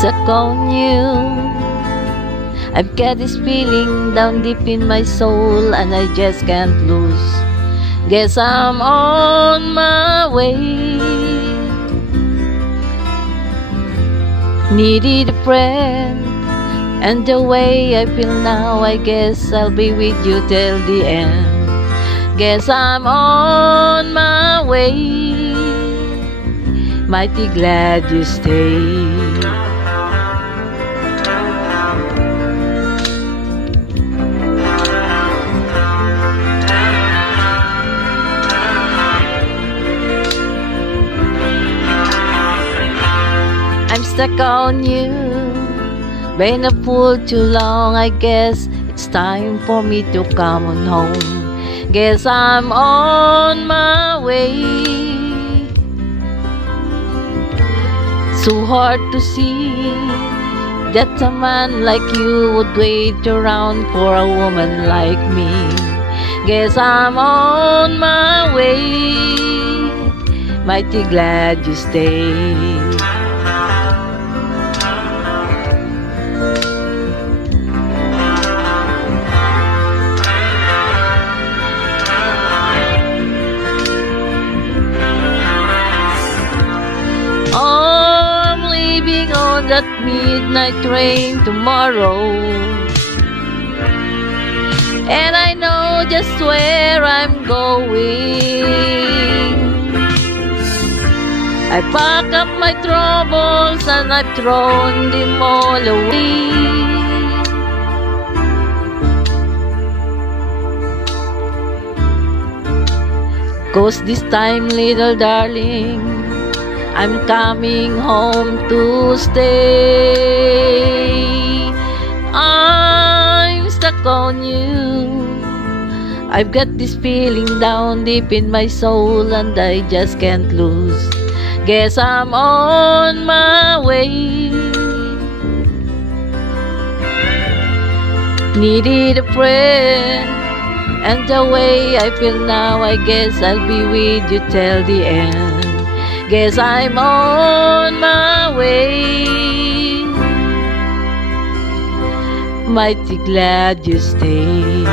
stuck on you. I've got this feeling down deep in my soul, and I just can't lose. Guess I'm on my way. Needed a friend, and the way I feel now, I guess I'll be with you till the end. Guess I'm on my way. Mighty glad you stayed. I'm stuck on you. Been a fool too long, I guess it's time for me to come on home. Guess I'm on my way. So hard to see that a man like you would wait around for a woman like me. Guess I'm on my way. Mighty glad you stayed. On that midnight train tomorrow, and I know just where I'm going. I pack up my troubles and I've thrown them all away. 'Cause this time, little darling, I'm coming home to stay. I'm stuck on you. I've got this feeling down deep in my soul, and I just can't lose. Guess I'm on my way. Needed a friend, and the way I feel now, I guess I'll be with you till the end. Guess I'm on my way. Mighty glad you stayed.